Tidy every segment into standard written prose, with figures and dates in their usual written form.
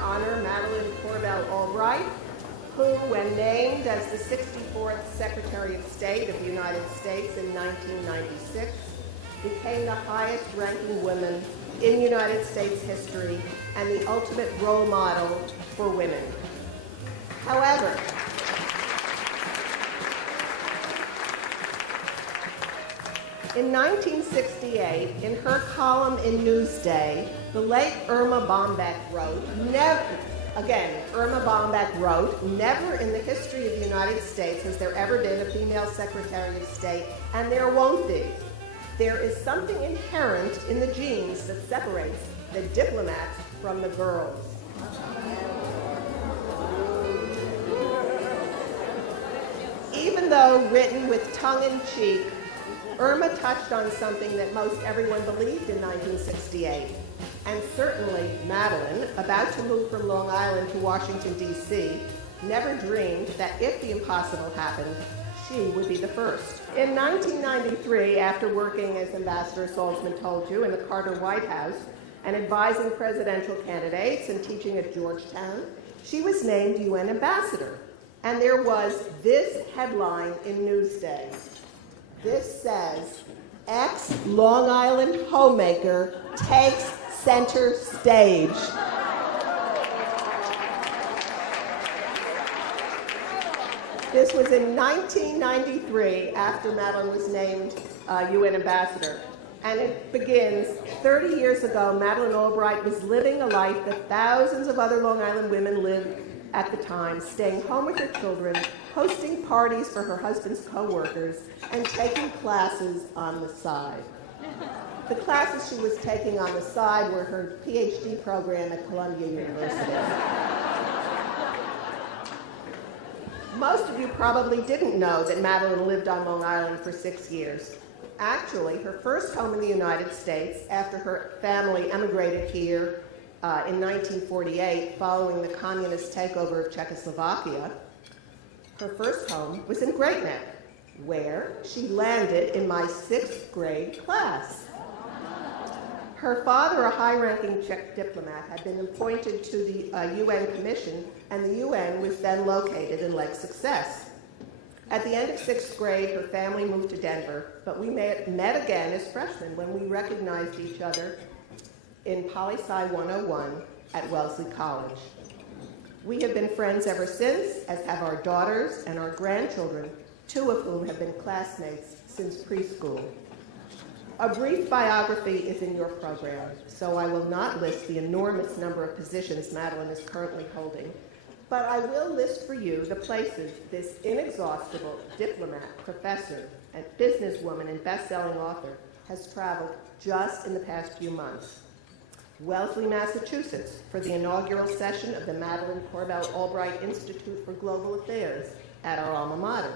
honor Madeleine Albright, who, when named as the 64th Secretary of State of the United States in 1996, became the highest-ranking woman in United States history and the ultimate role model for women. However, in 1968, in her column in Newsday, the late Irma Bombeck wrote, never in the history of the United States has there ever been a female Secretary of State, and there won't be. There is something inherent in the genes that separates the diplomats from the girls. Even though written with tongue-in-cheek, Irma touched on something that most everyone believed in 1968, and certainly Madeleine, about to move from Long Island to Washington, D.C., never dreamed that if the impossible happened, she would be the first. In 1993, after working, as Ambassador Salzman told you, in the Carter White House and advising presidential candidates and teaching at Georgetown, she was named UN ambassador. And there was this headline in Newsday. This says, ex-Long Island homemaker takes center stage. This was in 1993, after Madeleine was named UN ambassador. And it begins, 30 years ago, Madeleine Albright was living a life that thousands of other Long Island women lived at the time, staying home with her children, hosting parties for her husband's co-workers, and taking classes on the side. The classes she was taking on the side were her PhD program at Columbia University. Most of you probably didn't know that Madeleine lived on Long Island for 6 years. Actually, her first home in the United States, after her family emigrated here in 1948, following the communist takeover of Czechoslovakia, her first home was in Great Neck, where she landed in my 6th grade class. Her father, a high-ranking Czech diplomat, had been appointed to the UN commission, and the UN was then located in Lake Success. At the end of 6th grade, her family moved to Denver, but we met again as freshmen when we recognized each other in Poli-Sci 101 at Wellesley College. We have been friends ever since, as have our daughters and our grandchildren, 2 of whom have been classmates since preschool. A brief biography is in your program, so I will not list the enormous number of positions Madeleine is currently holding, but I will list for you the places this inexhaustible diplomat, professor, and businesswoman and best-selling author has traveled just in the past few months. Wellesley, Massachusetts, for the inaugural session of the Madeleine Albright Institute for Global Affairs at our alma mater.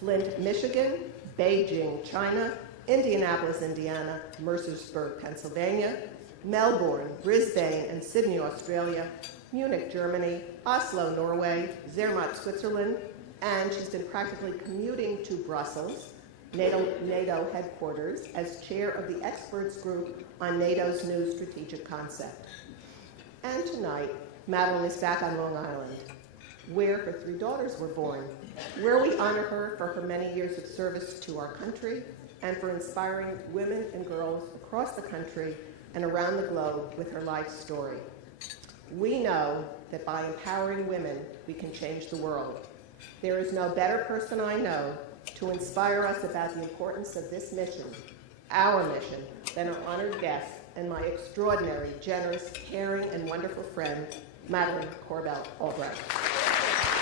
Flint, Michigan, Beijing, China, Indianapolis, Indiana, Mercersburg, Pennsylvania, Melbourne, Brisbane, and Sydney, Australia, Munich, Germany, Oslo, Norway, Zermatt, Switzerland, and she's been practically commuting to Brussels, NATO headquarters, as chair of the experts group on NATO's new strategic concept. And tonight, Madeleine is back on Long Island, where her 3 daughters were born, where we honor her for her many years of service to our country and for inspiring women and girls across the country and around the globe with her life story. We know that by empowering women, we can change the world. There is no better person I know to inspire us about the importance of this mission, our mission, than our honored guest and my extraordinary, generous, caring, and wonderful friend, Madeleine Albright.